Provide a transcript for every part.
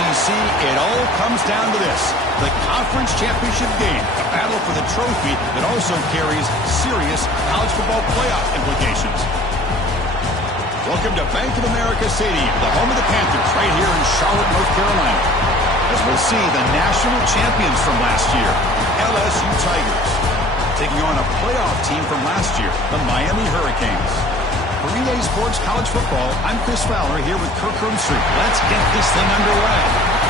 ACC, it all comes down to this. The conference championship game, a battle for the trophy that also carries serious college football playoff implications. Welcome to Bank of America Stadium, the home of the Panthers, right here in Charlotte, North Carolina. As we'll see the national champions from last year, LSU Tigers, taking on a playoff team from last year, the Miami Hurricanes. For EA Sports College Football, I'm Chris Fowler here with Kirk Herbstreit. Let's get this thing underway.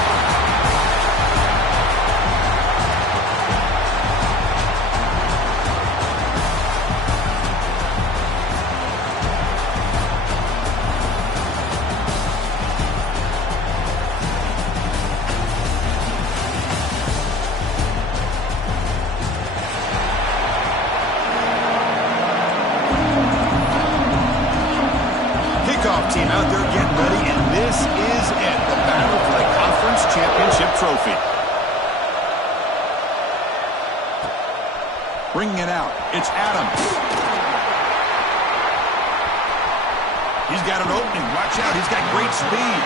Team out there getting ready, and this is it, the battle for the conference championship trophy. Bringing it out, it's Adams. He's got an opening, watch out, he's got great speed.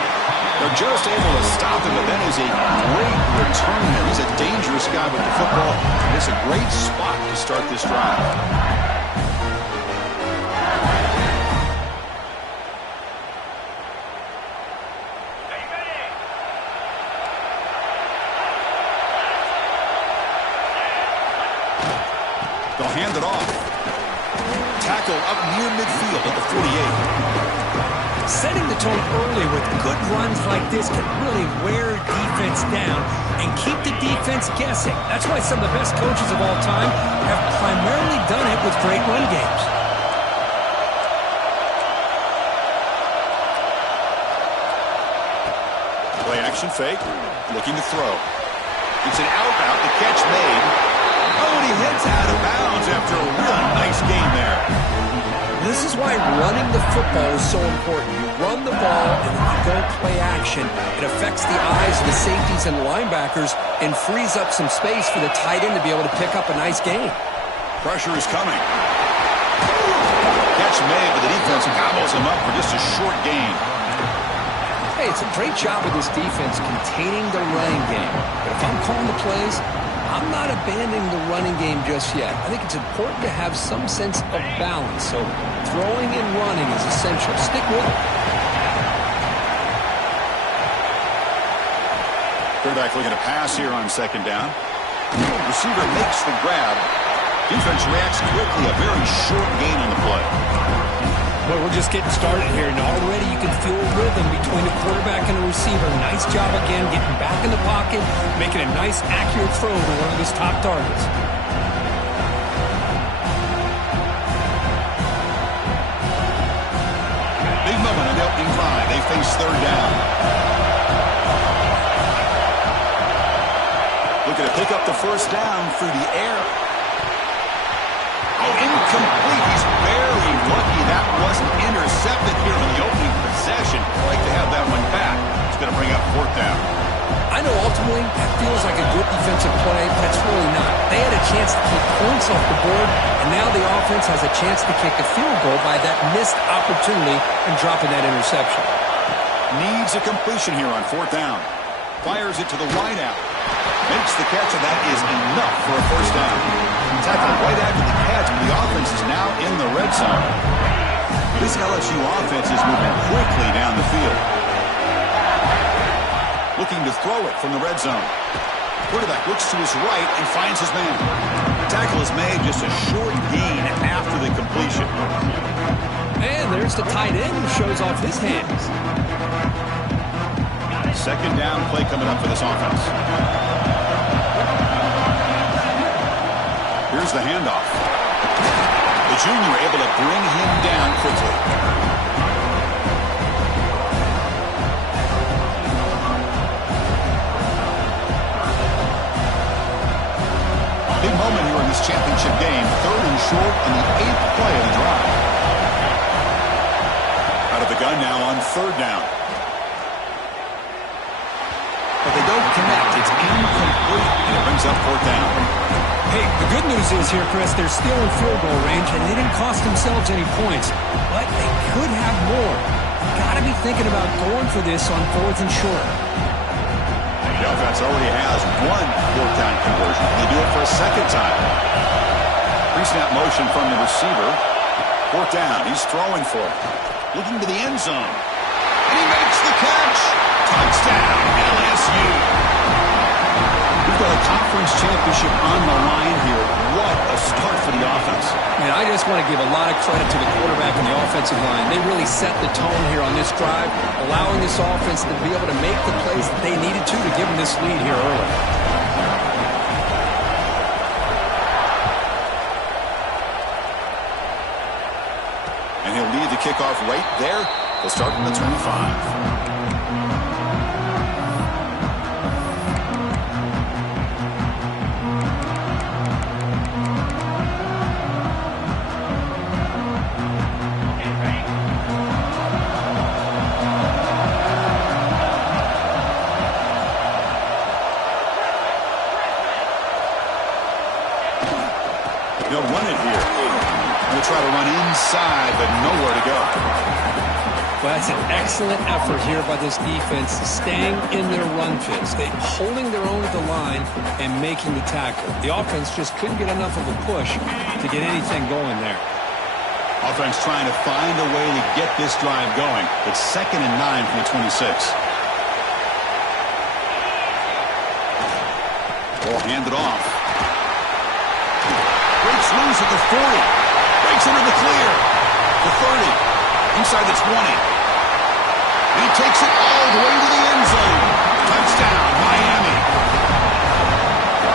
They're just able to stop him, but that is a great return there. He's a dangerous guy with the football, and it's a great spot to start this drive. They'll hand it off. Tackle up near midfield at the 48. Setting the tone early with good runs like this can really wear defense down and keep the defense guessing. That's why some of the best coaches of all time have primarily done it with great run games. Play action fake. Looking to throw. It's an out route. The catch made. Oh, and he hits out of bounds after a really nice game there. This is why running the football is so important. You run the ball and then you go play action. It affects the eyes of the safeties and linebackers and frees up some space for the tight end to be able to pick up a nice gain. Pressure is coming. Catch made, but the defense gobbles him up for just a short gain. Hey, it's a great job with this defense containing the running game. But if I'm calling the plays, I'm not abandoning the running game just yet. I think it's important to have some sense of balance. So throwing and running is essential. Stick with it. Quarterback looking to pass here on second down. Receiver makes the grab. Defense reacts quickly. A very short gain on the play. Well, we're just getting started here, and already you can feel a rhythm between the quarterback and the receiver. Nice job again getting back in the pocket, making a nice, accurate throw to one of his top targets. Big moment on the opening drive. They face third down. Looking to pick up the first down through the air. Oh, incomplete. He's barely lucky that wasn't intercepted here in the opening possession. I'd like to have that one back. It's going to bring up fourth down. I know ultimately that feels like a good defensive play, but it's really not. They had a chance to keep points off the board, and now the offense has a chance to kick a field goal by that missed opportunity and dropping that interception. Needs a completion here on fourth down. Fires it to the wideout. Makes the catch, and that is enough for a first down. Tackled right after the catch, and the offense is now in the red zone. This LSU offense is moving quickly down the field. Looking to throw it from the red zone. Quarterback looks to his right and finds his man. The tackle is made, just a short gain after the completion. And there's the tight end who shows off his hands. Second down play coming up for this offense. Here's the handoff. The junior able to bring him down quickly. Big moment here in this championship game. Third and short in the 8th play of the drive. Out of the gun now on third down. But they don't connect. It's incomplete, and it brings up fourth down. Hey, the good news is here, Chris, they're still in field goal range, and they didn't cost themselves any points. But they could have more. Got to be thinking about going for this on fourth and short. The offense already has one fourth down conversion. They do it for a second time. Pre-snap motion from the receiver. Fourth down. He's throwing for it. Looking to the end zone. And he makes the catch. Touchdown, LSU. We've got a conference championship on the line here. What a start for the offense. And I just want to give a lot of credit to the quarterback and the offensive line. They really set the tone here on this drive, allowing this offense to be able to make the plays that they needed to give them this lead here early. And he'll lead the kickoff right there. They'll start from the 25. They'll run it here. They'll try to run inside, but nowhere to go. Well, that's an excellent effort here by this defense, staying in their run fits. They holding their own at the line and making the tackle. The offense just couldn't get enough of a push to get anything going there. Offense trying to find a way to get this drive going. It's 2nd and 9 from the 26. Ball handed off. Breaks loose at the 40. Breaks into the clear. The 30. Inside the 20. And he takes it all the way to the end zone. Touchdown, Miami.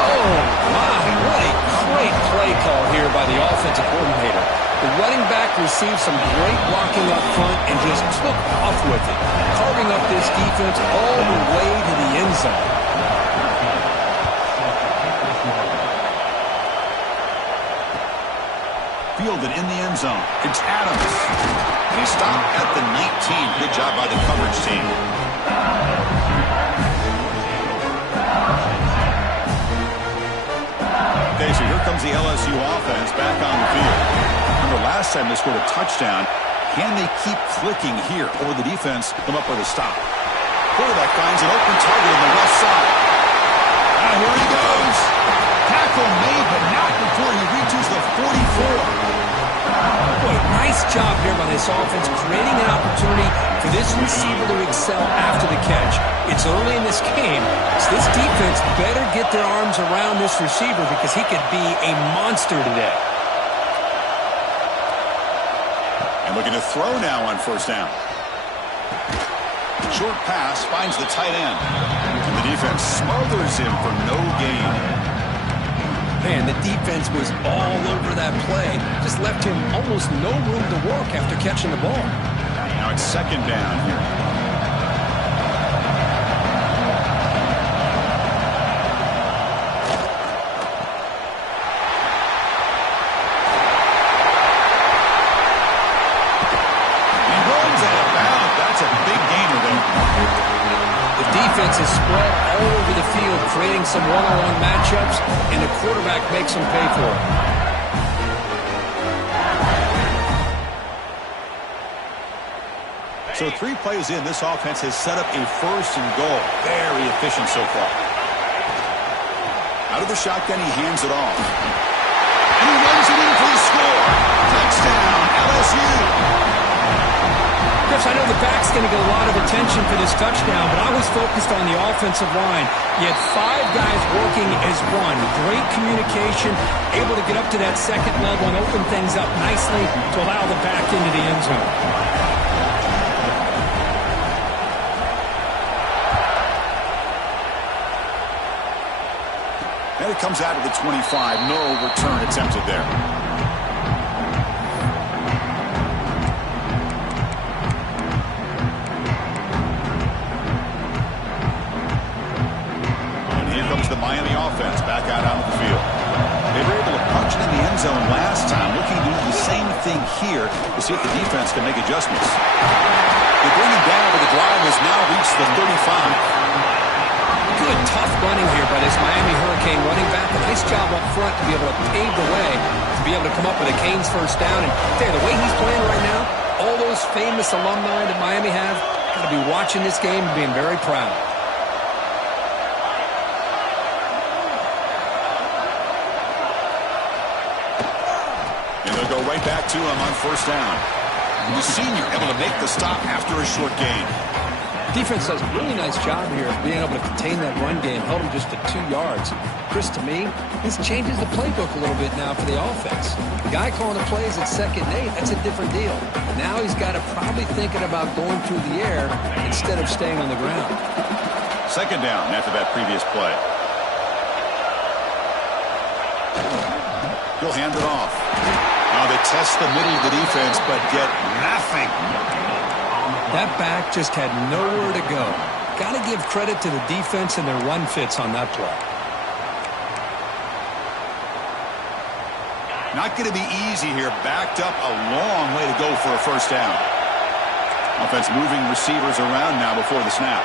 Oh, my. What a great play call here by the offensive coordinator. The running back received some great blocking up front and just took off with it, carving up this defense all the way to the end zone. Fielded in the end zone. It's Adams. And he stopped at the 19. Good job by the coverage team. Okay, so here comes the LSU offense back on the field. Remember last time they scored a touchdown. Can they keep clicking here, or will the defense come up with a stop? Quarterback finds an open target on the left side. And here he goes. Tackle made, but not before he reaches the 44. Boy, nice job here by this offense, creating an opportunity for this receiver to excel after the catch. It's early in this game, so this defense better get their arms around this receiver because he could be a monster today. And looking to throw now on first down. Short pass finds the tight end. And the defense smothers him for no gain. Man, the defense was all over that play. Just left him almost no room to work after catching the ball. Now it's 2nd down here. He runs out of bounds. That's a big gainer there. The defense is spread all over the field, creating some one-on-one matchups, and the quarterback makes them pay for it. So 3 plays in, this offense has set up a 1st and goal. Very efficient so far. Out of the shotgun, he hands it off. And he runs it in for the score. Touchdown, LSU. Chris, I know the back's going to get a lot of attention for this touchdown, but I was focused on the offensive line. You had 5 guys working as one. Great communication, able to get up to that 2nd level and open things up nicely to allow the back into the end zone. And it comes out of the 25. No return attempted there. The Miami offense back out onto the field. They were able to punch it in the end zone last time, looking to do the same thing here to see if the defense can make adjustments. They bring him down, but the drive has now reached the 35. Good, tough running here by this Miami Hurricane running back. A nice job up front to be able to pave the way, to be able to come up with a Canes first down. And the way he's playing right now, all those famous alumni that Miami have, got to be watching this game and being very proud. And they'll go right back to him on first down. The senior able to make the stop after a short gain. Defense does a really nice job here of being able to contain that run game, held him just to 2 yards. Chris, to me, this changes the playbook a little bit now for the offense. The guy calling the plays at 2nd and 8, that's a different deal. Now he's got to probably thinking about going through the air instead of staying on the ground. 2nd down after that previous play. He'll hand it off. Now they test the middle of the defense, but get nothing. That back just had nowhere to go. Got to give credit to the defense and their run fits on that play. Not going to be easy here. Backed up a long way to go for a first down. Offense moving receivers around now before the snap.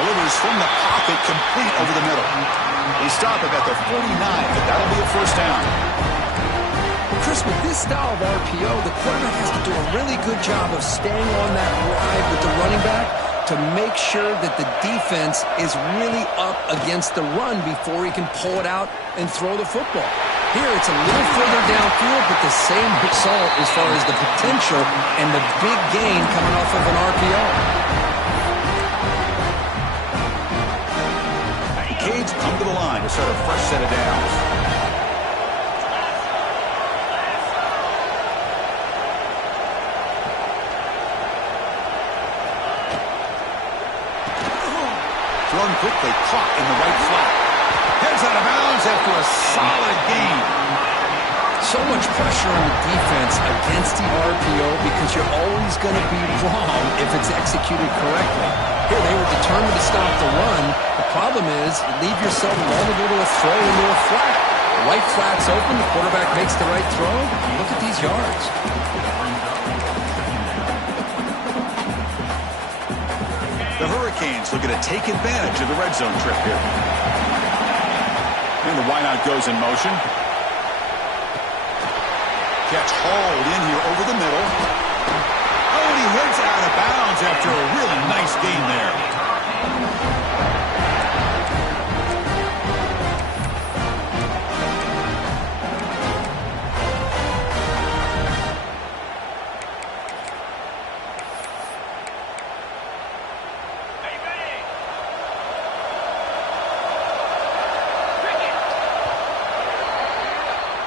Delivers from the pocket, complete over the middle. They stop it at the 49, but that'll be a first down. Chris, with this style of RPO, the quarterback has to do a really good job of staying on that ride with the running back to make sure that the defense is really up against the run before he can pull it out and throw the football. Here, it's a little further downfield, but the same result as far as the potential and the big gain coming off of an RPO. The Canes come to the line to start a fresh set of downs. Thrown quickly, caught in the right flat. Heads out of bounds after a solid gain. So much pressure on the defense against the RPO because you're always going to be wrong if it's executed correctly. Here, they were determined to stop the run. The problem is you leave yourself vulnerable to a throw into a flat. The right flat's open, the quarterback makes the right throw. Look at these yards. The Hurricanes looking to take advantage of the red zone trip here. And the wideout goes in motion. Catch hauled in here over the middle. Oh, and he heads out of bounds after a really nice gain there.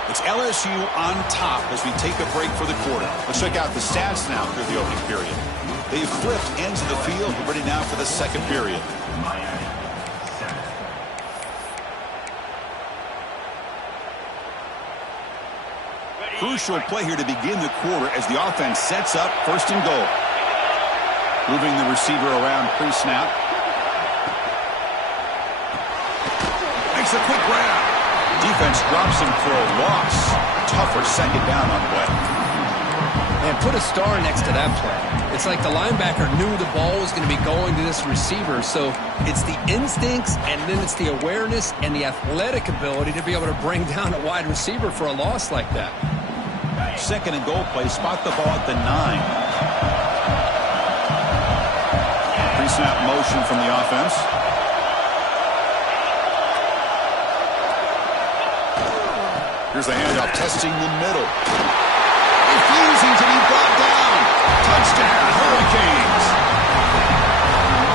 It's LSU on top as we take a break for the quarter. Let's check out the stats now through the opening period. They've flipped ends of the field. We're ready now for the second period. Crucial play here to begin the quarter as the offense sets up 1st and goal. Moving the receiver around pre-snap. Makes a quick grab. Defense drops him for a loss. Tougher 2nd down on the way. And put a star next to that play. It's like the linebacker knew the ball was going to be going to this receiver, so it's the instincts and then it's the awareness and the athletic ability to be able to bring down a wide receiver for a loss like that. 2nd and goal play. Spot the ball at the 9. Pre-snap motion from the offense. Here's the handoff, testing the middle. Refusing to be brought down. Touchdown, Hurricanes.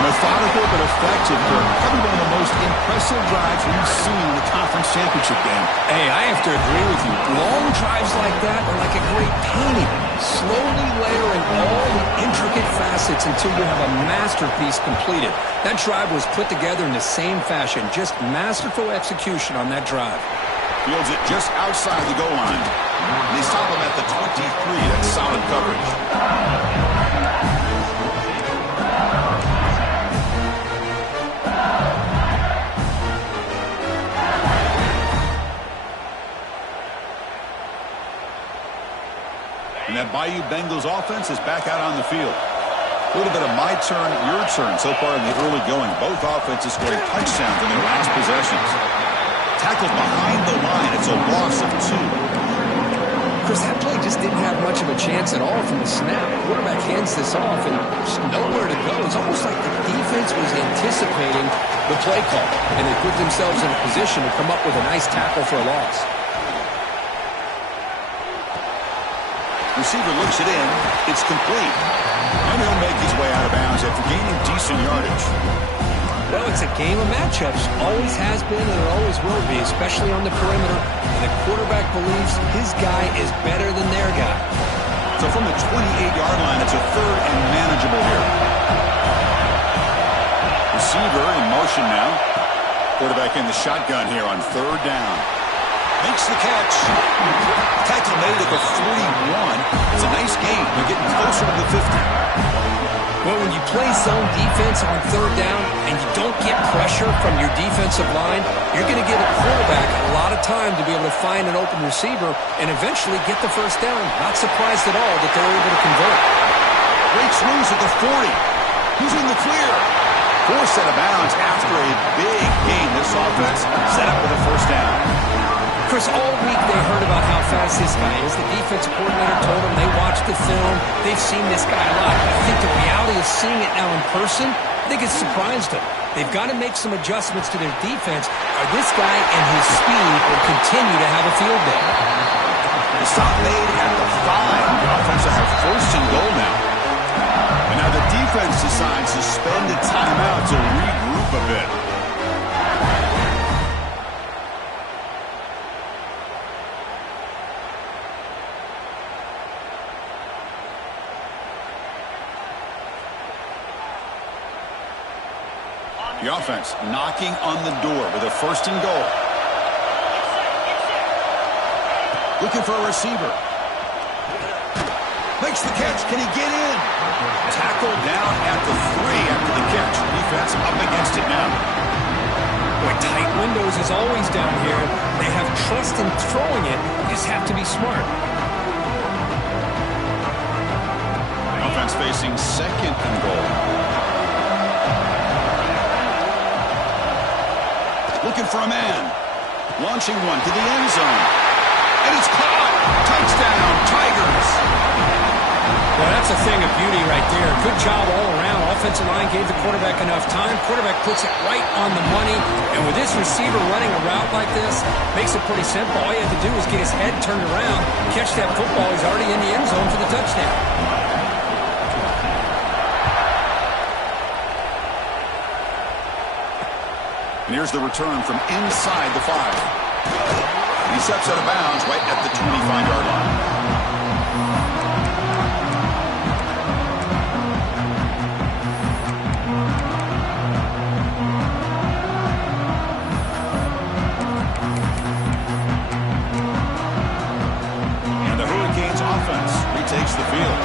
Methodical but effective. Probably one of the most impressive drives we've seen in the conference championship game. Hey, I have to agree with you. Long drives like that are like a great painting. Slowly layering all the intricate facets until you have a masterpiece completed. That drive was put together in the same fashion. Just masterful execution on that drive. Fields it just outside the goal line. They stop him at the 23. That's solid coverage. And that Bayou Bengals offense is back out on the field. A little bit of my turn, your turn so far in the early going. Both offenses scoring touchdowns in their last possessions. Tackled behind the line. It's a loss of 2. Chris, that play just didn't have much of a chance at all from the snap. The quarterback hands this off, and there's nowhere to go. It's almost like the defense was anticipating the play call, and they put themselves in a position to come up with a nice tackle for a loss. Receiver looks it in. It's complete. And he'll make his way out of bounds after gaining decent yardage. Well, it's a game of matchups. Always has been and it always will be, especially on the perimeter. And the quarterback believes his guy is better than their guy. So from the 28-yard line, it's a third and manageable here. Receiver in motion now. Quarterback in the shotgun here on third down. Makes the catch. Tackle made at the 41. It's a nice gain. They're getting closer to the 50. Well, when you play zone defense on third down and you don't get pressure from your defensive line, you're going to give a quarterback a lot of time to be able to find an open receiver and eventually get the first down. Not surprised at all that they're able to convert. Breaks loose at the 40. Who's in the clear? Forced out of bounds after a big gain. This offense set up with a first down. Chris, all week they heard about how fast this guy is. The defensive coordinator told them they watched the film. They've seen this guy a lot. I think the reality of seeing it now in person, I think it's surprised them. They've got to make some adjustments to their defense, or this guy and his speed will continue to have a field day. The stop made at the 5. The offense will have first and goal now. And now the defense decides to spend a timeout to regroup a bit. The offense knocking on the door with a first and goal. Looking for a receiver. Makes the catch. Can he get in? Tackled down at the 3 after the catch. Defense up against it now. Boy, tight windows is always down here. They have trust in throwing it. You just have to be smart. The offense facing second and goal. Looking for a man. Launching one to the end zone. And it's caught. Touchdown, Tigers. Well, that's a thing of beauty right there. Good job all around. Offensive line gave the quarterback enough time. Quarterback puts it right on the money. And with this receiver running a route like this, makes it pretty simple. All you have to do is get his head turned around, catch that football. He's already in the end zone for the touchdown. And here's the return from inside the 5. He steps out of bounds right at the 25-yard line. And the Hurricanes offense retakes the field.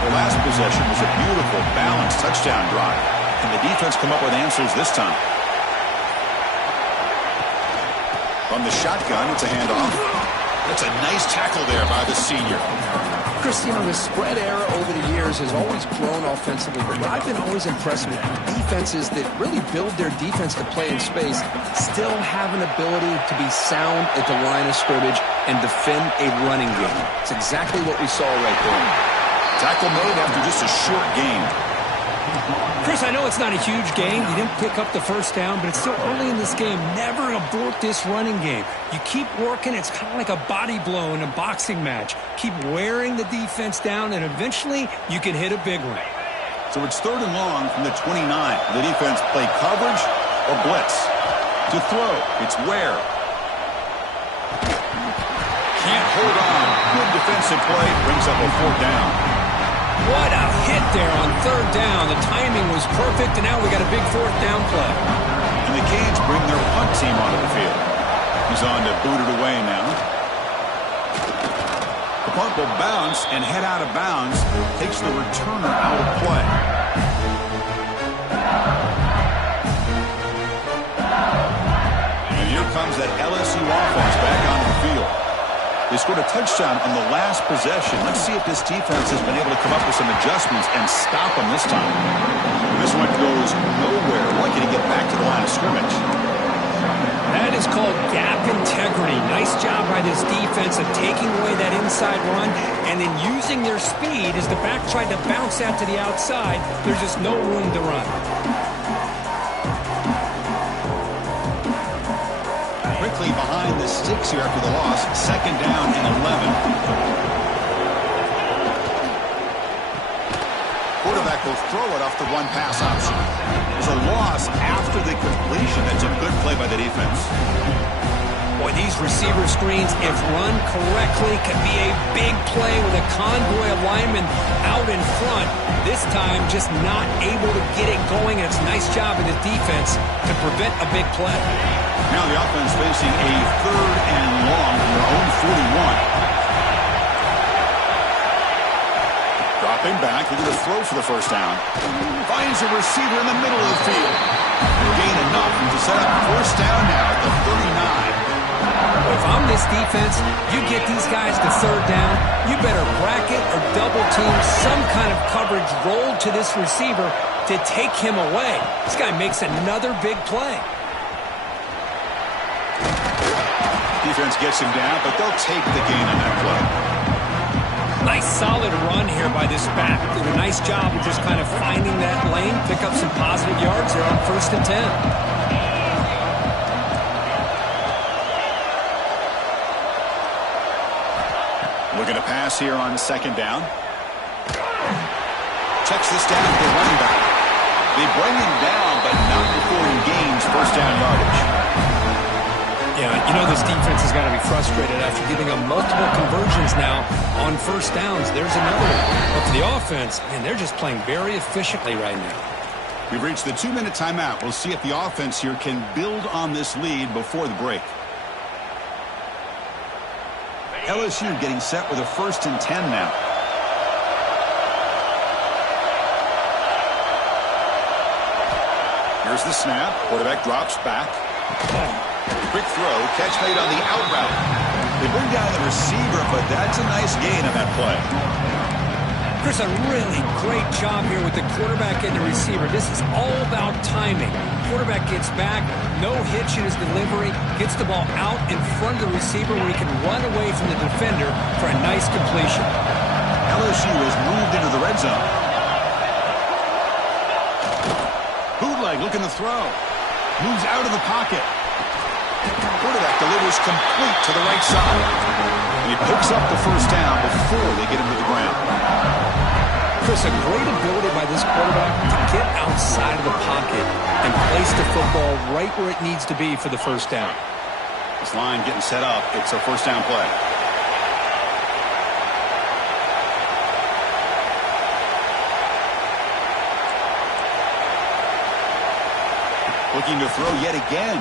Their last possession was a beautiful, balanced touchdown drive. Can the defense come up with answers this time? From the shotgun, it's a handoff. That's a nice tackle there by the senior. Cristiano, the spread era over the years has always grown offensively, but what I've been always impressed with defenses that really build their defense to play in space still have an ability to be sound at the line of scrimmage and defend a running game. It's exactly what we saw right there. Tackle made after just a short gain. Chris, I know it's not a huge game. You didn't pick up the first down, but it's still early in this game. Never abort this running game. You keep working. It's kind of like a body blow in a boxing match. Keep wearing the defense down, and eventually you can hit a big one. So it's third and long from the 29. The defense play coverage or blitz. To throw, it's Ware. Can't hold on. Good defensive play. Brings up a fourth down. What a hit there on third down. The timing was perfect, and now we got a big fourth down play. And the Canes bring their punt team onto the field. He's on to boot it away now. The punt will bounce and head out of bounds. Takes the returner out of play. And here comes that LSU offense back onto the field. They scored a touchdown on the last possession. Let's see if this defense has been able to come up with some adjustments and stop them this time. This one goes nowhere. Lucky to get back to the line of scrimmage. That is called gap integrity. opportunity. Nice job by this defense of taking away that inside run and then using their speed as the back tried to bounce out to the outside. There's just no room to run. Quickly behind the sticks here after the loss. 2nd down and 11. Quarterback will throw it off the run-pass option. There's a loss after the completion. That's a good play by the defense. Boy, these receiver screens, if run correctly, can be a big play with a convoy of linemen out in front. This time, just not able to get it going, and it's a nice job of the defense to prevent a big play. Now the offense facing a 3rd and long from their own 41. Dropping back, looking to throw for the 1st down. Finds a receiver in the middle of the field. Gain enough to set up 1st down now at the 39. If I'm this defense, you get these guys to 3rd down, you better bracket or double team some kind of coverage rolled to this receiver to take him away. This guy makes another big play. Defense gets him down, but they'll take the gain on that play. Nice solid run here by this back. Did a nice job of just kind of finding that lane, pick up some positive yards there on 1st and 10. Looking to pass here on 2nd down. Checks this down to the running back. They bring him down, but not before he gains 1st down yardage. Yeah, you know this defense has got to be frustrated after giving them multiple conversions now on 1st downs. There's another one. But for the offense, man, they're just playing very efficiently right now. We've reached the 2-minute timeout. We'll see if the offense here can build on this lead before the break. LSU getting set with a 1st and 10 now. Here's the snap. Quarterback drops back. Quick throw. Catch made on the out route. They bring down the receiver, but that's a nice gain on that play. Chris, a really great job here with the quarterback and the receiver. This is all about timing. Quarterback gets back, no hitch in his delivery, gets the ball out in front of the receiver where he can run away from the defender for a nice completion. LSU has moved into the red zone. Bootleg looking to throw. Moves out of the pocket. Quarterback delivers complete to the right side. And he picks up the 1st down before they get him to the ground. Chris, a great ability by this quarterback to get outside of the pocket and place the football right where it needs to be for the 1st down. This line getting set up. It's a 1st down play. Looking to throw yet again.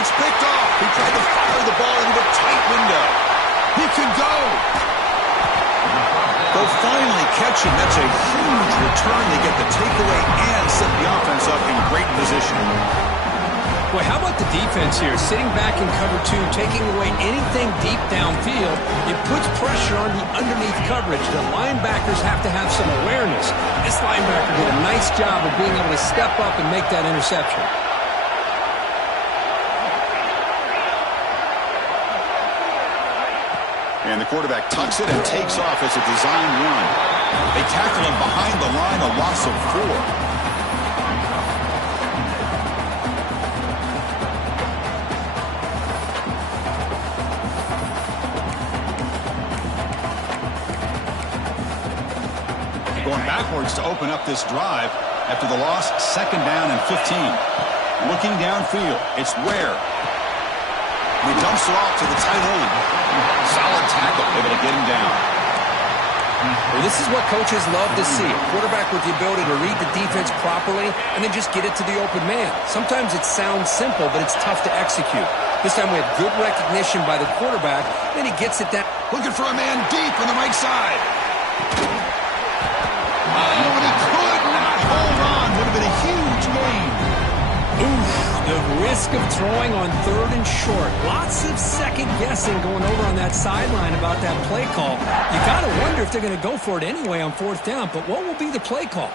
It's picked off. He tried to fire the ball into a tight window. He can go. They'll finally catch him. That's a huge return. They get the takeaway and set the offense up in great position. Boy, how about the defense here? Sitting back in cover 2, taking away anything deep downfield. It puts pressure on the underneath coverage. The linebackers have to have some awareness. This linebacker did a nice job of being able to step up and make that interception. And the quarterback tucks it and takes off as a design run. They tackle him behind the line, a loss of 4. Going backwards to open up this drive after the loss, 2nd down and 15. Looking downfield, it's Ware. He dumps it off to the tight end. Solid tackle, able to get him down. Well, this is what coaches love to see. A quarterback with the ability to read the defense properly and then just get it to the open man. Sometimes it sounds simple, but it's tough to execute. This time we had good recognition by the quarterback, then he gets it down. Looking for a man deep on the right side. Oh, and he could not hold on. Would have been a huge gain. Oof, the risk of throwing on 3rd and short. Lots of second guessing going over on that sideline about that play call. You got to wonder if they're going to go for it anyway on 4th down, but what will be the play call?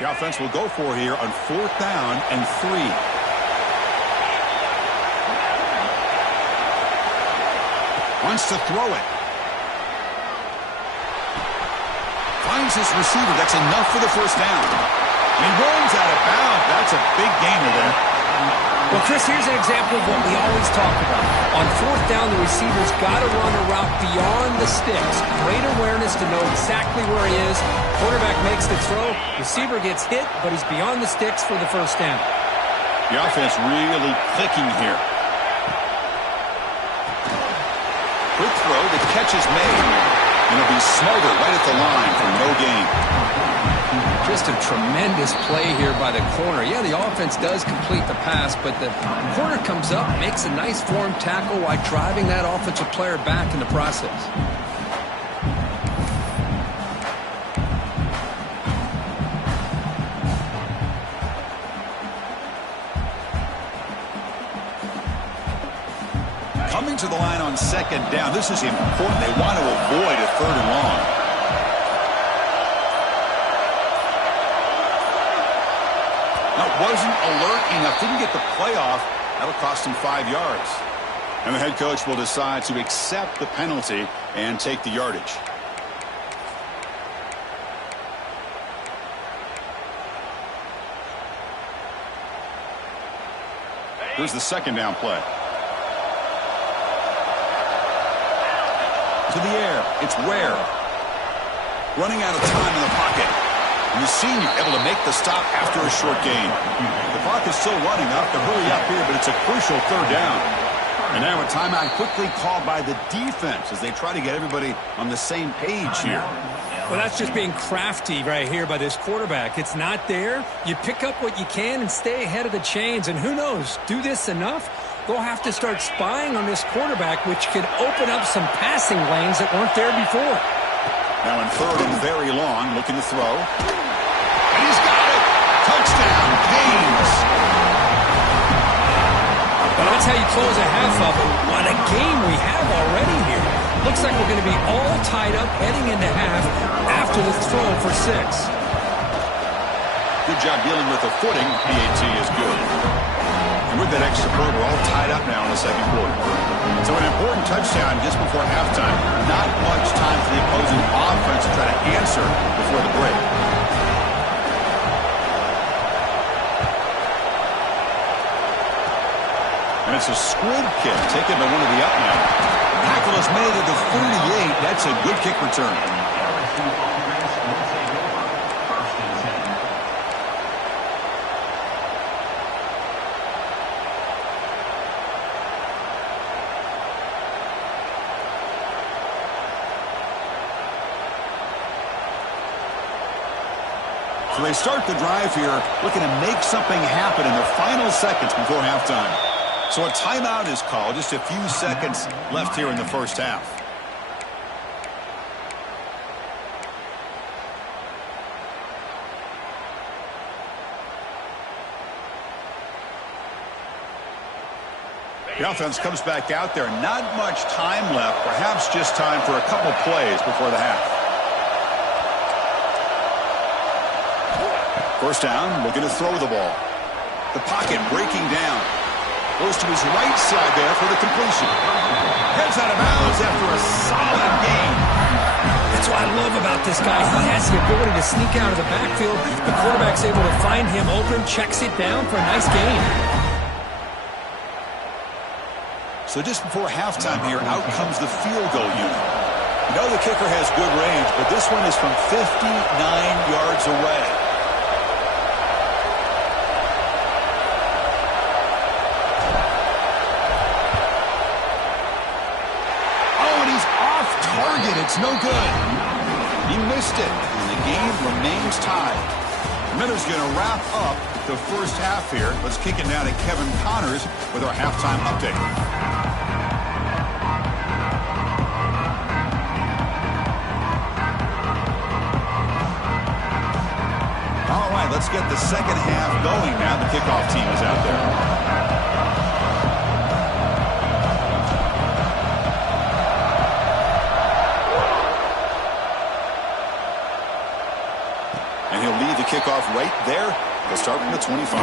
The offense will go for here on 4th down and 3. Wants to throw it. Finds his receiver. That's enough for the first down. And he runs out of bounds. That's a big gainer there. Well, Chris, here's an example of what we always talk about. On 4th down, the receiver's got to run a route beyond the sticks. Great awareness to know exactly where he is. Quarterback makes the throw. Receiver gets hit, but he's beyond the sticks for the first down. The offense really clicking here. Quick throw. The catch is made. And it'll be smothered right at the line for no gain. Just a tremendous play here by the corner. Yeah, the offense does complete the pass, but the corner comes up, makes a nice form tackle while driving that offensive player back in the process. Coming to the line on 2nd down. This is important. They want to avoid a 3rd and long. Wasn't alert enough, didn't get the playoff. That'll cost him 5 yards. And the head coach will decide to accept the penalty and take the yardage. Here's the 2nd down play. To the air, it's Ware. Running out of time in the pocket. And the senior able to make the stop after a short gain. The clock is still running. Up to hurry up here, but it's a crucial 3rd down. And now a timeout quickly called by the defense as they try to get everybody on the same page here. Well, that's just being crafty right here by this quarterback. It's not there. You pick up what you can and stay ahead of the chains. And who knows, do this enough, they'll have to start spying on this quarterback, which could open up some passing lanes that weren't there before. Now in 3rd and very long, looking to throw. And he's got it! Touchdown, Canes! Well, that's how you close a half of it. What a game we have already here. Looks like we're going to be all tied up heading into half after the throw for 6. Good job dealing with the footing. PAT is good. And with that extra point, we're all tied up now in the 2nd quarter. So an important touchdown just before halftime. Not much time for the opposing offense to try to answer before the break. And it's a squib kick taken by one of the up men. Tackle is made at the 38. That's a good kick return. So they start the drive here looking to make something happen in the final seconds before halftime. So a timeout is called. Just a few seconds left here in the first half. The offense comes back out there. Not much time left. Perhaps just time for a couple plays before the half. First down, looking to throw the ball. The pocket breaking down. Goes to his right side there for the completion. Heads out of bounds after a solid gain. That's what I love about this guy. He has the ability to sneak out of the backfield. The quarterback's able to find him open, checks it down for a nice gain. So just before halftime here, out comes the field goal unit. You know the kicker has good range, but this one is from 59 yards away. It's no good. He missed it, and the game remains tied. Miller's going to wrap up the first half here. Let's kick it now to Kevin Connors with our halftime update. All right, let's get the second half going now. The kickoff team is out there. And he'll lead the kickoff right there. They'll start from the 25.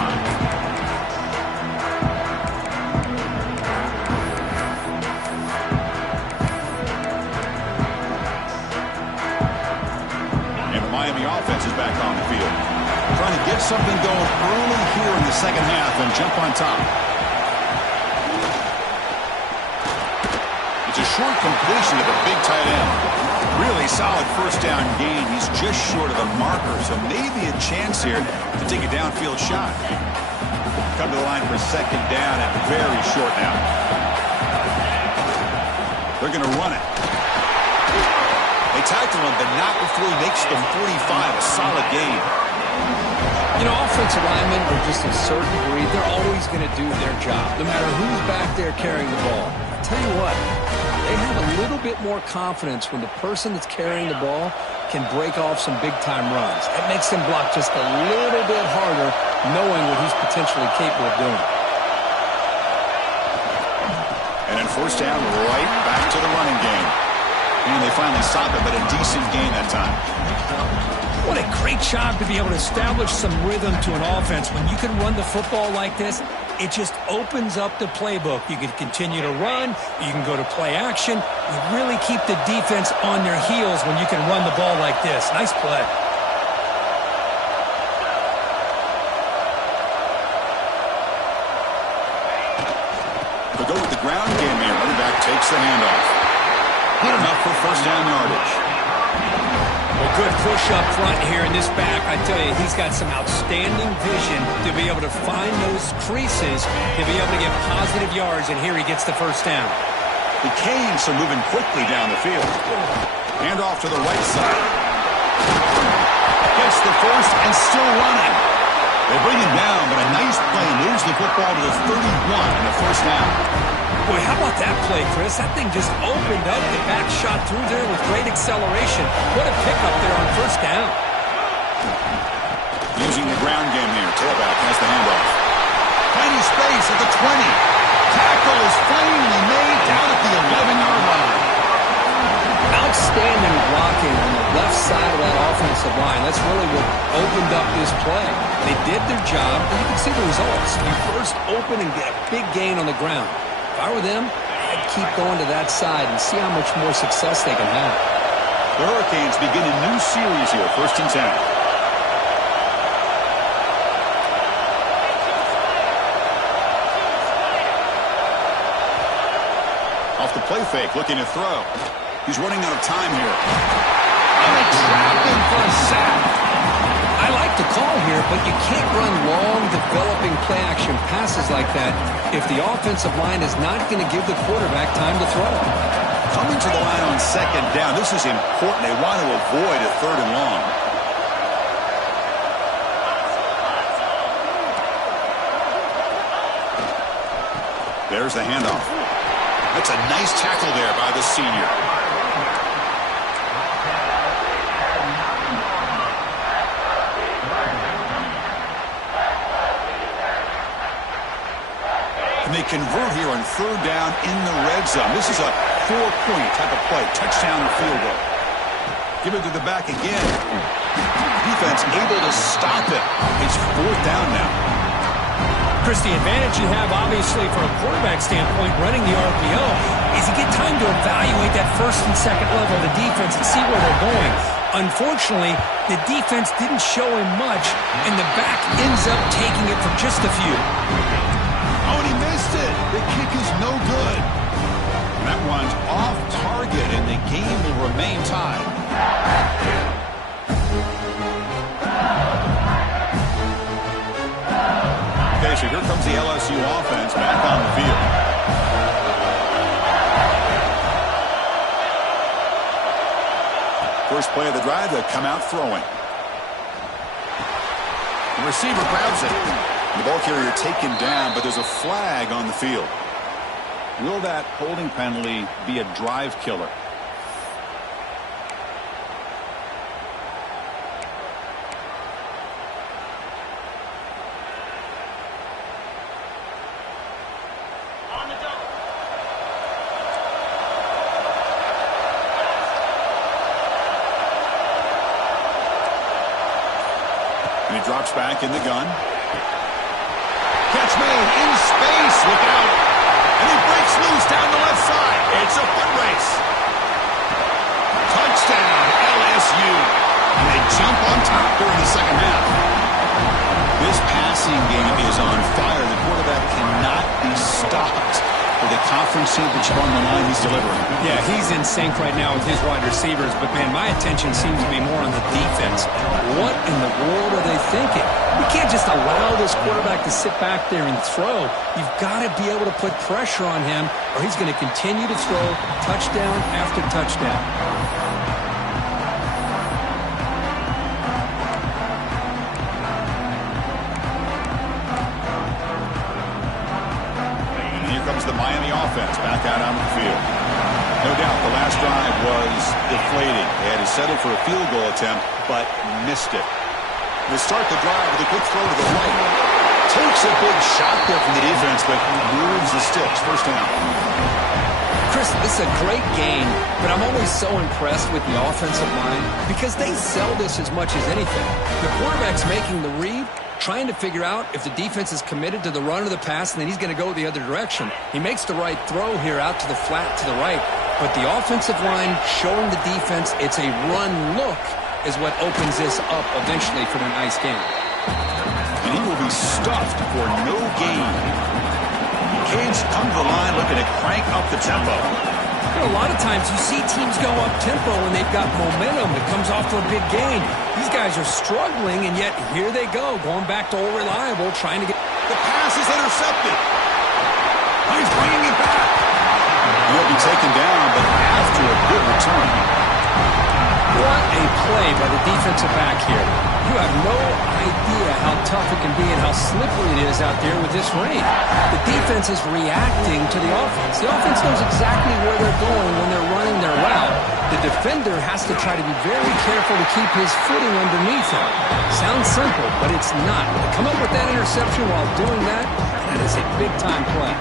Miami offense is back on the field. Trying to get something going early here in the second half and jump on top. It's a short completion to the big tight end. Really solid first down gain. He's just short of the marker, so maybe a chance here to take a downfield shot. Come to the line for second down and very short now. They're going to run it. They tackle him, but not before he makes the 45. A solid gain. You know, offensive linemen are just a certain breed. They're always going to do their job, no matter who's back there carrying the ball. I'll tell you what, they have a little bit more confidence when the person that's carrying the ball can break off some big-time runs. It makes them block just a little bit harder, knowing what he's potentially capable of doing. And then first down, right back to the running game. And they finally stop it, but a decent gain that time. What a great job to be able to establish some rhythm to an offense. When you can run the football like this, it just opens up the playbook. You can continue to run. You can go to play action. You really keep the defense on their heels when you can run the ball like this. Nice play. They'll go with the ground game here. Running back takes the handoff. Good enough for first down yardage. Well, good push up front here in this back. I tell you, he's got some outstanding vision to be able to find those creases, to be able to get positive yards, and here he gets the first down. The Canes are moving quickly down the field. Hand off to the right side. Gets the first and still running. They bring him down, but a nice play moves the football to the 31 and the first down. Boy, how about that play, Chris? That thing just opened up. The back shot through there with great acceleration. What a pickup there on first down. Using the ground game here. Tailback has the handoff. Tiny space at the 20. Tackle is finally made down at the 11-yard line. Outstanding blocking on the left side of that offensive line. That's really what opened up this play. They did their job, and you can see the results. You first open and get a big gain on the ground. If I were them, I'd keep going to that side and see how much more success they can have. The Hurricanes begin a new series here, 1st and 10. Off the play fake, looking to throw. He's running out of time here. And they trap him for a sack. I like the call here, but you can't run long, developing play-action passes like that if the offensive line is not going to give the quarterback time to throw. Coming to the line on second down, this is important. They want to avoid a 3rd and long. There's the handoff. That's a nice tackle there by the senior. And they convert here on 3rd down in the red zone. This is a 4-point type of play. Touchdown or field goal. Give it to the back again. Defense able to stop it. It's 4th down now. Chris, the advantage you have, obviously, from a quarterback standpoint, running the RPO, is you get time to evaluate that 1st and 2nd level of the defense and see where they're going. Unfortunately, the defense didn't show him much, and the back ends up taking it for just a few. Oh, and he missed it. The kick is no good. And that one's off target, and the game will remain tied. Okay, so here comes the LSU offense back on the field. First play of the drive, they come out throwing. The receiver grabs it. The ball carrier taken down, but there's a flag on the field. Will that holding penalty be a drive killer? And he drops back in the gun. Catch made in space. Look out. And he breaks loose down the left side. It's a foot race. Touchdown, LSU. And they jump on top during the second half. This passing game is on fire. The quarterback cannot be stopped. With a conference championship on the line, he's delivering. Yeah, he's in sync right now with his wide receivers, but, man, my attention seems to be more on the defense. What in the world are they thinking? You can't just allow this quarterback to sit back there and throw. You've got to be able to put pressure on him, or he's going to continue to throw touchdown after touchdown. The Miami offense back out on the field. No doubt the last drive was deflating. They had to settle for a field goal attempt, but missed it. They start the drive with a quick throw to the right. Takes a big shot there from the defense, but moves the sticks. First down. Chris, this is a great game, but I'm always so impressed with the offensive line because they sell this as much as anything. The quarterback's making the read, trying to figure out if the defense is committed to the run or the pass, and then he's going to go the other direction. He makes the right throw here out to the flat to the right, but the offensive line showing the defense it's a run look is what opens this up eventually for the nice game. And he will be stuffed for no gain. Canes come to the line looking to crank up the tempo. You know, a lot of times you see teams go up-tempo when they've got momentum. It comes off for a big gain. These guys are struggling, and yet here they go, going back to old reliable, trying to get... The pass is intercepted. He's bringing it back. He'll be taken down, but after a good return. What a play by the defensive back here. You have no idea how tough it can be and how slippery it is out there with this rain. The defense is reacting to the offense. The offense knows exactly where they're going when they're running their route. The defender has to try to be very careful to keep his footing underneath him. Sounds simple, but it's not. To come up with that interception while doing that, that is a big-time play.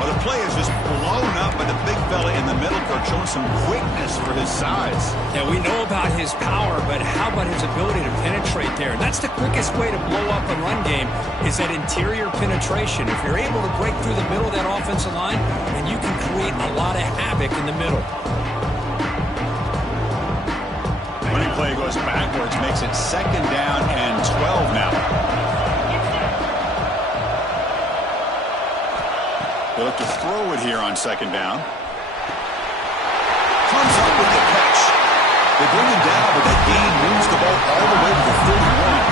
Well, the play is just blown up by the big fella in the middle, Kirk, showing some quickness for his size. Yeah, we know about his power, but how about his ability to penetrate there? And that's the quickest way to blow up a run game is that interior penetration. If you're able to break through the middle of that offensive line, then you can create a lot of havoc in the middle. Running play goes backwards, makes it second down and 12 now. They look to throw it here on second down. Comes up with the catch. They bring him down, but that gain moves the ball all the way to the 31.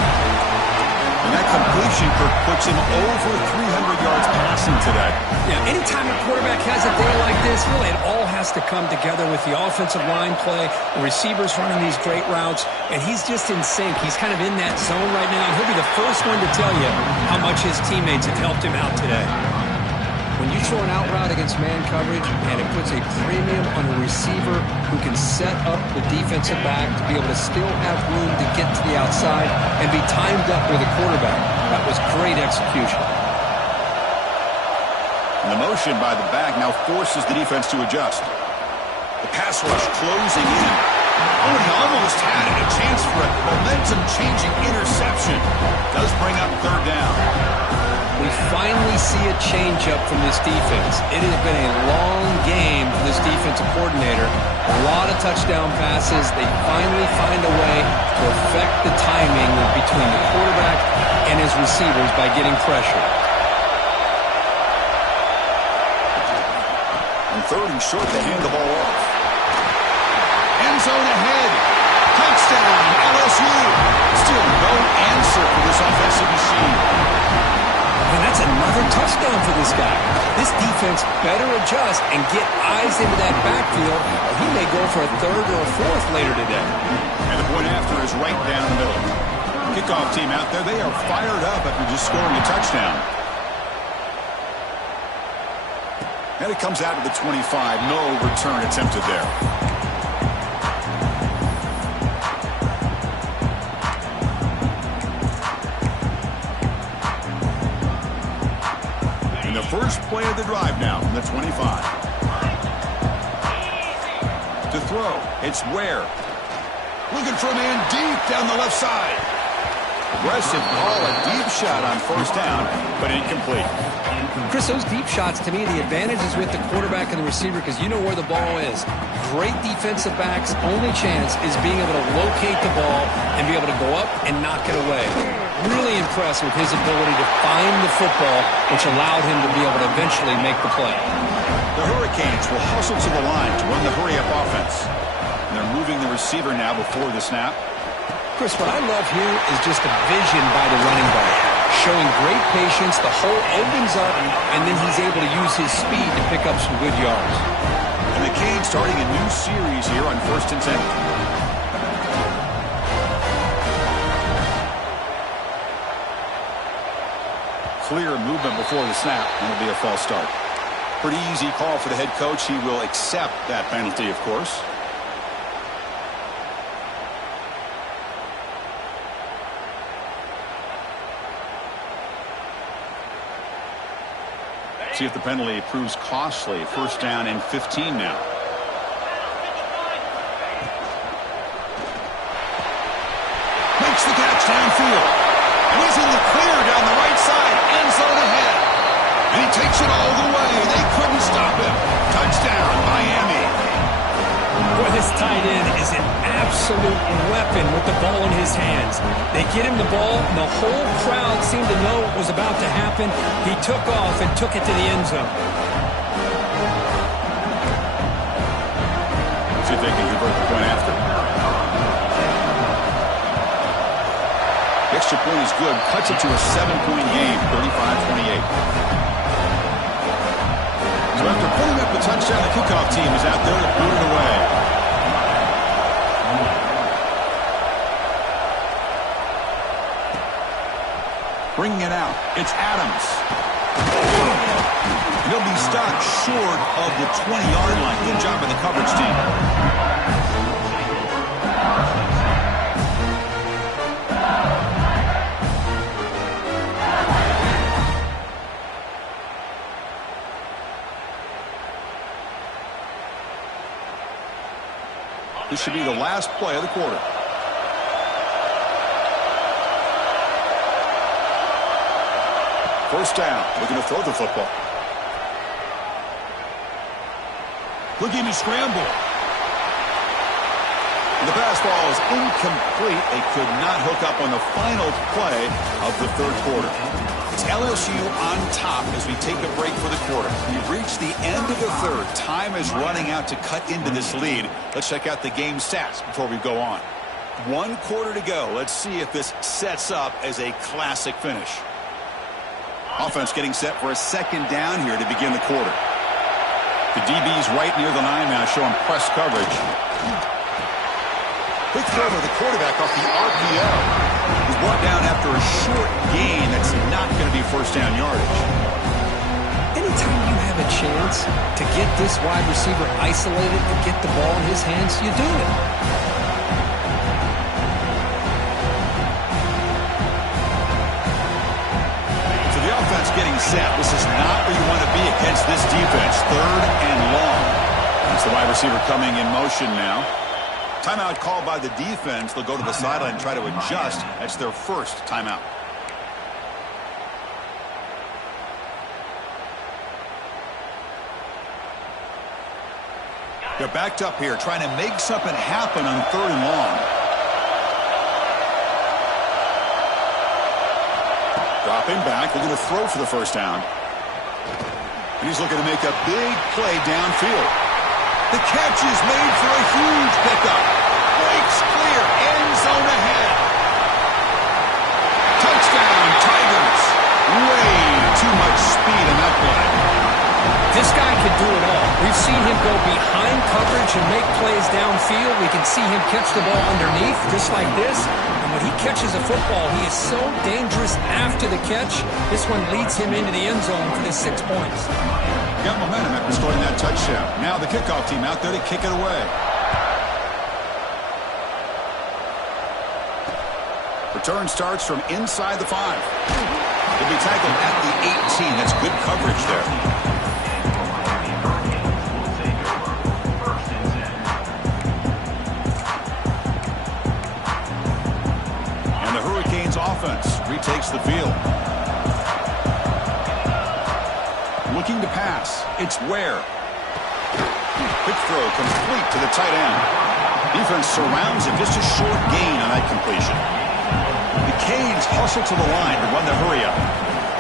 And that completion, Kirk, puts him over 300 yards passing today. Yeah, anytime a quarterback has a day like this, really it all has to come together with the offensive line play, the receivers running these great routes, and he's just in sync. He's kind of in that zone right now, and he'll be the first one to tell you how much his teammates have helped him out today. When you throw an out route against man coverage, and it puts a premium on a receiver who can set up the defensive back to be able to still have room to get to the outside and be timed up with a quarterback. That was great execution. And the motion by the back now forces the defense to adjust. The pass rush closing in. Oh, and he almost had it, a chance for a momentum-changing interception. Does bring up third down. We finally see a change-up from this defense. It has been a long game for this defensive coordinator. A lot of touchdown passes. They finally find a way to affect the timing between the quarterback and his receivers by getting pressure. On third and short, they hand the ball off. End zone ahead. Touchdown, LSU. Still no answer for this offensive machine. And that's another touchdown for this guy. This defense better adjust and get eyes into that backfield, or he may go for a third or a fourth later today. And the point after is right down the middle. Kickoff team out there, they are fired up after just scoring a touchdown. And it comes out to the 25. No return attempted there. First play of the drive now from the 25. To throw, it's Ware. Looking for a man deep down the left side. Aggressive call, a deep shot on first down, but incomplete. Chris, those deep shots, to me, the advantage is with the quarterback and the receiver because you know where the ball is. Great defensive backs' only chance is being able to locate the ball and be able to go up and knock it away. Really impressed with his ability to find the football, which allowed him to be able to eventually make the play. The Hurricanes will hustle to the line to run the hurry-up offense. And they're moving the receiver now before the snap. Chris, what I love here is just the vision by the running back. Showing great patience, the hole opens up, and then he's able to use his speed to pick up some good yards. And the Canes starting a new series here on 1st and 10. Clear movement before the snap, and it'll be a false start. Pretty easy call for the head coach. He will accept that penalty, of course. See if the penalty proves costly. 1st down and 15 now. Makes the catch downfield. And he's in the clear down the right side. End zone ahead. And he takes it all the way. They couldn't stop him. Touchdown, Miami. Boy, this tight end is an absolute weapon with the ball in his hands. They get him the ball, and the whole crowd seemed to know what was about to happen. He took off and took it to the end zone. See if they can convert the point after. The extra point is good. Cuts it to a 7-point game, 35-28. So after putting up the touchdown, the kickoff team is out there to boot it away. Bringing it out, it's Adams. He'll be stopped short of the 20-yard line. Good job by the coverage team. This should be the last play of the quarter. First down, looking to throw the football. Looking to scramble. And the pass ball is incomplete. They could not hook up on the final play of the 3rd quarter. It's LSU on top as we take a break for the quarter. We've reached the end of the 3rd. Time is running out to cut into this lead. Let's check out the game stats before we go on. 1 quarter to go. Let's see if this sets up as a classic finish. Offense getting set for a 2nd down here to begin the quarter. The DB's right near the line now, showing press coverage. Quick throw to the quarterback off the RPO. He's brought down after a short gain. That's not going to be 1st down yardage. Anytime you have a chance to get this wide receiver isolated and get the ball in his hands, you do it. Getting set. This is not where you want to be against this defense. 3rd and long. That's the wide receiver coming in motion now. Timeout called by the defense. They'll go to the sideline and try to adjust. That's their first timeout. They're backed up here trying to make something happen on 3rd and long. Dropping back, looking to throw for the 1st down. And he's looking to make a big play downfield. The catch is made for a huge pickup. Breaks clear, end zone ahead. Touchdown, Tigers. Way too much speed in that play. This guy can do it all. We've seen him go behind coverage and make plays downfield. We can see him catch the ball underneath, just like this. And when he catches a football, he is so dangerous after the catch. This one leads him into the end zone for the 6 points. Got momentum after scoring that touchdown. Now the kickoff team out there to kick it away. Return starts from inside the 5. He'll be tackled at the 18. That's good coverage there. offense retakes the field. Looking to pass. It's Ware. Quick throw complete to the tight end. Defense surrounds him. Just a short gain on that completion. The Canes hustle to the line to run the hurry-up.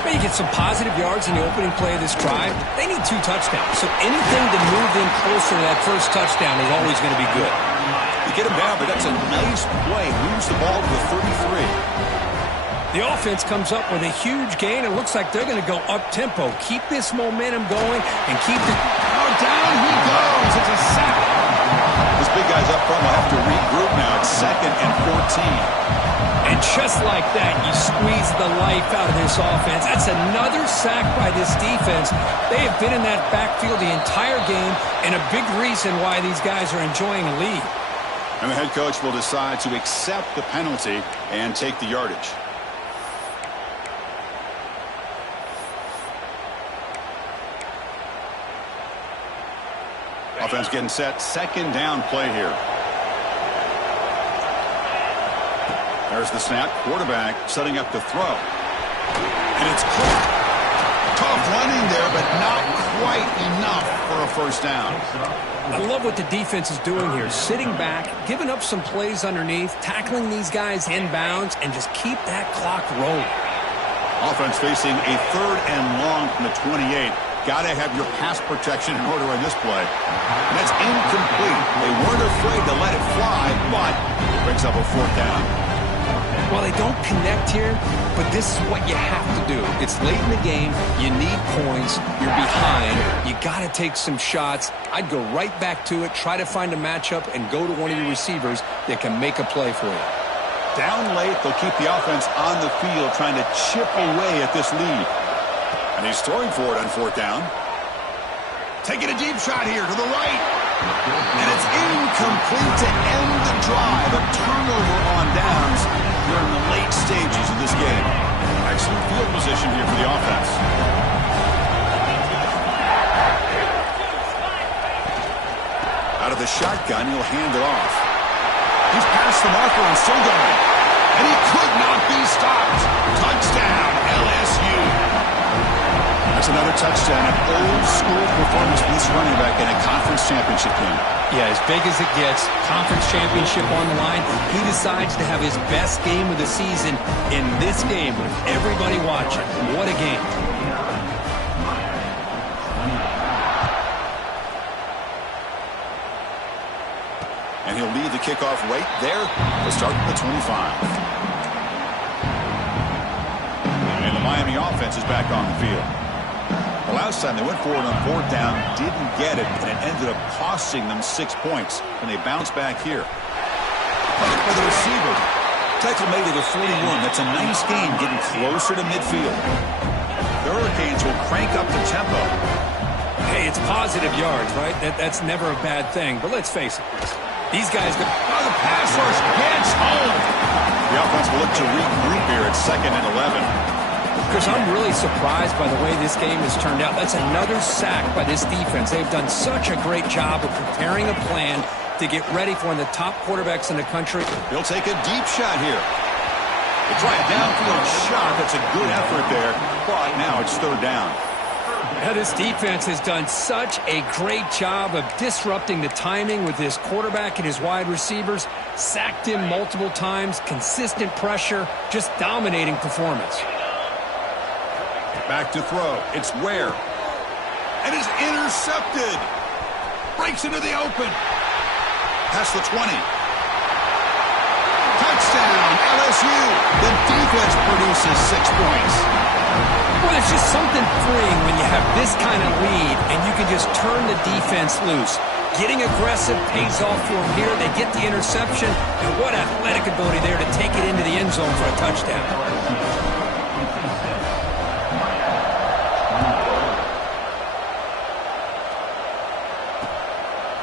You get some positive yards in the opening play of this drive. They need 2 touchdowns, so anything to move them closer to that first touchdown is always going to be good. You get him down, but that's a nice play. Moves the ball to the 33. The offense comes up with a huge gain. It looks like they're going to go up-tempo. Keep this momentum going and keep the... Oh, down he goes. It's a sack. This big guy's up front will have to regroup now. It's 2nd and 14. And just like that, you squeeze the life out of this offense. That's another sack by this defense. They have been in that backfield the entire game, and a big reason why these guys are enjoying a lead. And the head coach will decide to accept the penalty and take the yardage. Offense getting set. 2nd down play here. There's the snap. Quarterback setting up to throw. And it's caught. Tough running there, but not quite enough for a first down. I love what the defense is doing here. Sitting back, giving up some plays underneath, tackling these guys inbounds, and just keep that clock rolling. Offense facing a 3rd and long from the 28. Got to have your pass protection in order in this play. And that's incomplete. They weren't afraid to let it fly, but it brings up a 4th down. Well, they don't connect here, but this is what you have to do. It's late in the game. You need points. You're behind. You got to take some shots. I'd go right back to it, try to find a matchup, and go to one of your receivers that can make a play for you. Down late, they'll keep the offense on the field, trying to chip away at this lead. And he's throwing for it on 4th down. Taking a deep shot here to the right. And it's incomplete to end the drive. A turnover on downs here in the late stages of this game. Excellent field position here for the offense. Out of the shotgun, he'll hand it off. He's past the marker and still going. And he could not be stopped. Touchdown, LSU. That's another touchdown, an old-school performance for this running back in a conference championship game. Yeah, as big as it gets, conference championship on the line. He decides to have his best game of the season in this game with everybody watching. What a game. And he'll lead the kickoff right there to start from the 25. And the Miami offense is back on the field. The last time they went forward on 4th down, didn't get it, and it ended up costing them 6 points. And they bounce back here. Caught by the receiver. Tackle made it a 41. That's a nice game, getting closer to midfield. The Hurricanes will crank up the tempo. Hey, it's positive yards, right? That's never a bad thing. But let's face it, these guys go... Oh, the pass rush gets home. The offense will look to regroup here at 2nd and 11. Chris, I'm really surprised by the way this game has turned out. That's another sack by this defense. They've done such a great job of preparing a plan to get ready for one of the top quarterbacks in the country. He'll take a deep shot here. They try a downfield shot. That's a good effort there, but now it's 3rd down. Now, this defense has done such a great job of disrupting the timing with his quarterback and his wide receivers. Sacked him multiple times, consistent pressure, just dominating performance. Back to throw. It's Ware. And is intercepted. Breaks into the open. Past the 20. Touchdown, LSU. The defense produces 6 points. Well, it's just something freeing when you have this kind of lead and you can just turn the defense loose. Getting aggressive pays off for them here. They get the interception. And what athletic ability there to take it into the end zone for a touchdown.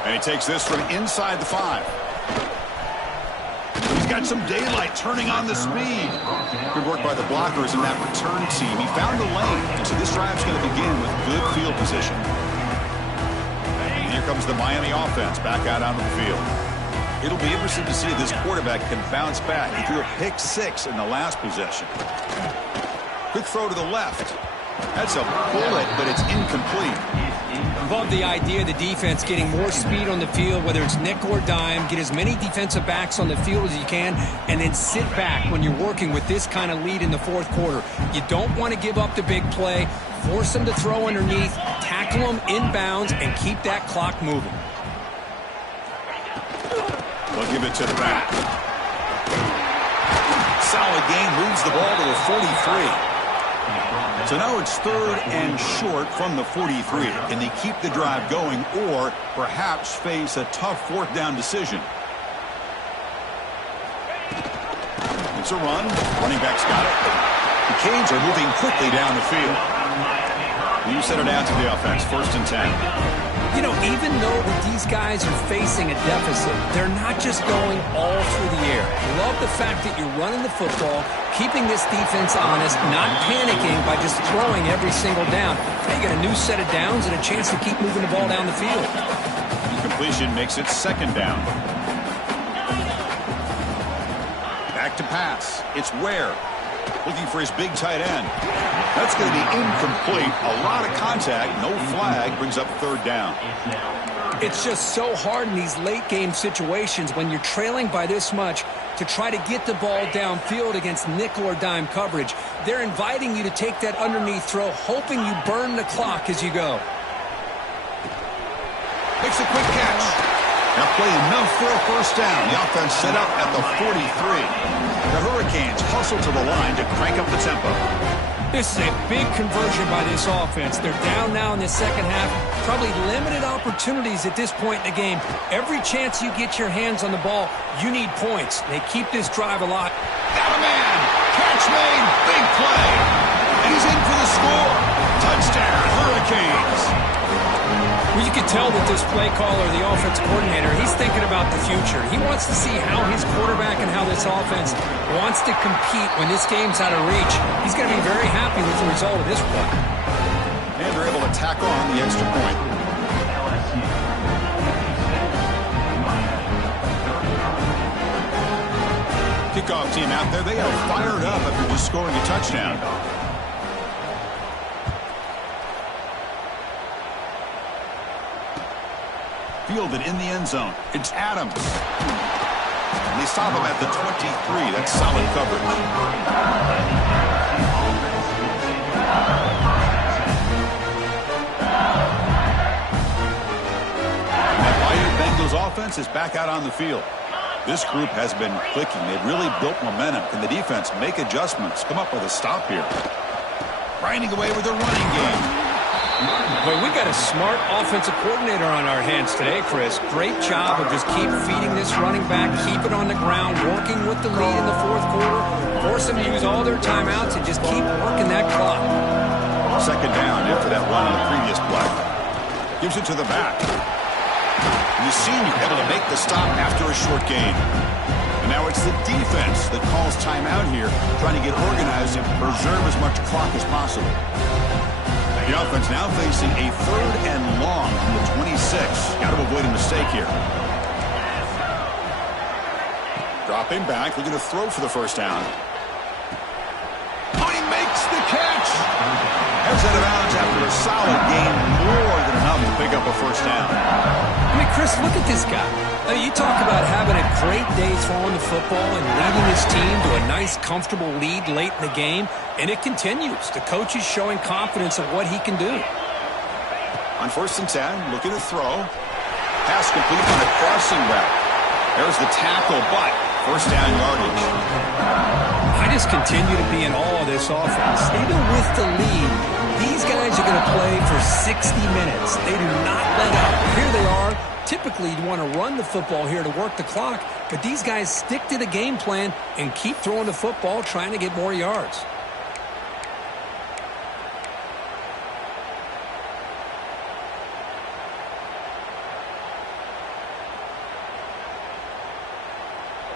And he takes this from inside the 5. He's got some daylight turning on the speed. Good work by the blockers in that return team. He found the lane, and so this drive's going to begin with good field position. And here comes the Miami offense back out onto the field. It'll be interesting to see if this quarterback can bounce back. He threw a pick 6 in the last possession. Quick throw to the left. That's a bullet, but it's incomplete. Love the idea of the defense getting more speed on the field, whether it's nickel or dime. Get as many defensive backs on the field as you can, and then sit back when you're working with this kind of lead in the fourth quarter. You don't want to give up the big play. Force them to throw underneath, tackle them inbounds, and keep that clock moving. They'll give it to the back. Solid gain, moves the ball to the 43. So now it's 3rd and short from the 43. Can they keep the drive going or perhaps face a tough 4th down decision? It's a run. Running back's got it. The Canes are moving quickly down the field. You set it out to the offense. 1st and 10. You know, even though these guys are facing a deficit, they're not just going all through the air. Love the fact that you're running the football, keeping this defense honest, not panicking by just throwing every single down. They get a new set of downs and a chance to keep moving the ball down the field. Incompletion makes it 2nd down. Back to pass. It's Ware. Looking for his big tight end. That's going to be incomplete. A lot of contact. No flag. Brings up 3rd down. It's just so hard in these late game situations when you're trailing by this much to try to get the ball downfield against nickel or dime coverage. They're inviting you to take that underneath throw, hoping you burn the clock as you go. Makes a quick catch. Now play enough for a 1st down. The offense set up at the 43. The Hurricanes hustle to the line to crank up the tempo. This is a big conversion by this offense. They're down now in the second half. Probably limited opportunities at this point in the game. Every chance you get your hands on the ball, you need points. They keep this drive alive. Got a man. Catch made. Big play. And he's in for the score. Touchdown, Hurricanes. Well, you can tell that this play caller, the offense coordinator, he's thinking about the future. He wants to see how his quarterback and how this offense wants to compete when this game's out of reach. He's going to be very happy with the result of this play. And they're able to tack on the extra point. Kickoff team out there, they are fired up after just scoring a touchdown. Fielded in the end zone. It's Adams. And they stop him at the 23. That's solid coverage. That Bayou Bengals offense is back out on the field. This group has been clicking. They've really built momentum. Can the defense make adjustments? Come up with a stop here. Grinding away with their running game. Well, we got a smart offensive coordinator on our hands today, Chris. Great job of just keep feeding this running back, keep it on the ground, working with the lead in the 4th quarter, force them to use all their timeouts, and just keep working that clock. 2nd down after that run on the previous play. Gives it to the back. And the senior able to make the stop after a short gain. And now it's the defense that calls timeout here, trying to get organized and preserve as much clock as possible. The offense now facing a 3rd and long from the 26. Got to avoid a mistake here. Dropping back, looking to throw for the 1st down. Oh, he makes the catch. Heads out of bounds after a solid gain, more than enough to pick up a 1st down. I mean, Chris, look at this guy. Now, you talk about having a great day throwing the football and leading his team to a nice, comfortable lead late in the game, and it continues. The coach is showing confidence of what he can do. On 1st and 10, looking to throw. Pass complete on a crossing route. There's the tackle, but 1st down yardage. I just continue to be in awe of this offense. Even with the lead, these guys are going to play for 60 minutes. They do not let up. Here they are. Typically, you'd want to run the football here to work the clock, but these guys stick to the game plan and keep throwing the football, trying to get more yards.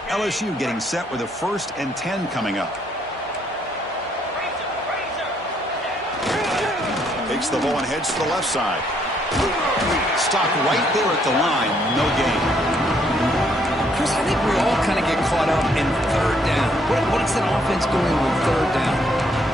LSU getting set with a 1st and 10 coming up. Takes the ball and heads to the left side. Stopped right there at the line. No gain. Chris, I think we all kind of get caught up in third down. What is an offense doing with third down?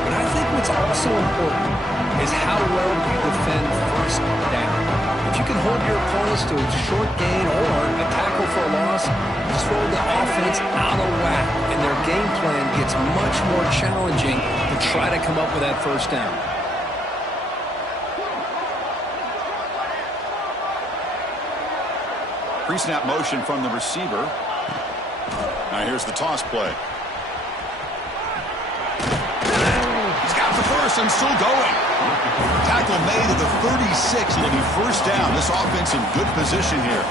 But I think what's also important is how well you defend first down. If you can hold your opponents to a short gain or a tackle for a loss, you throw the offense out of whack, and their game plan gets much more challenging to try to come up with that first down. Pre-snap motion from the receiver. Now here's the toss play. He's got the first and still going. Tackle made at the 36. It'll be first down. This offense in good position here.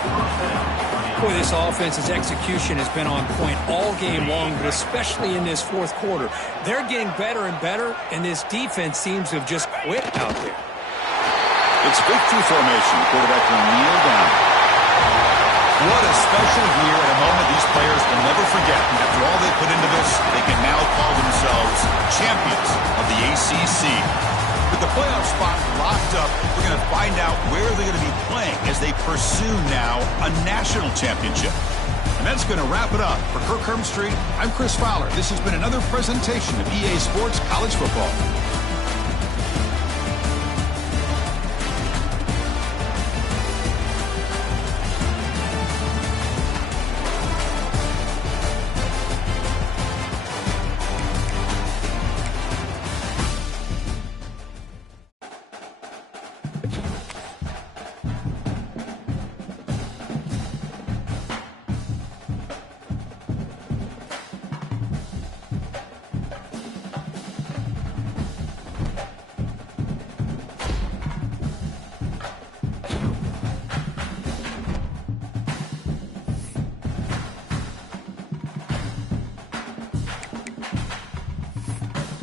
Boy, this offense's execution has been on point all game long, but especially in this fourth quarter. They're getting better and better, and this defense seems to have just quit out there. It's victory formation. The quarterback will kneel down. What a special year and a moment these players will never forget. After all they put into this, they can now call themselves champions of the ACC. With the playoff spot locked up, we're going to find out where they're going to be playing as they pursue now a national championship. And that's going to wrap it up. For Kirk Herbstreit, I'm Chris Fowler. This has been another presentation of EA Sports College Football.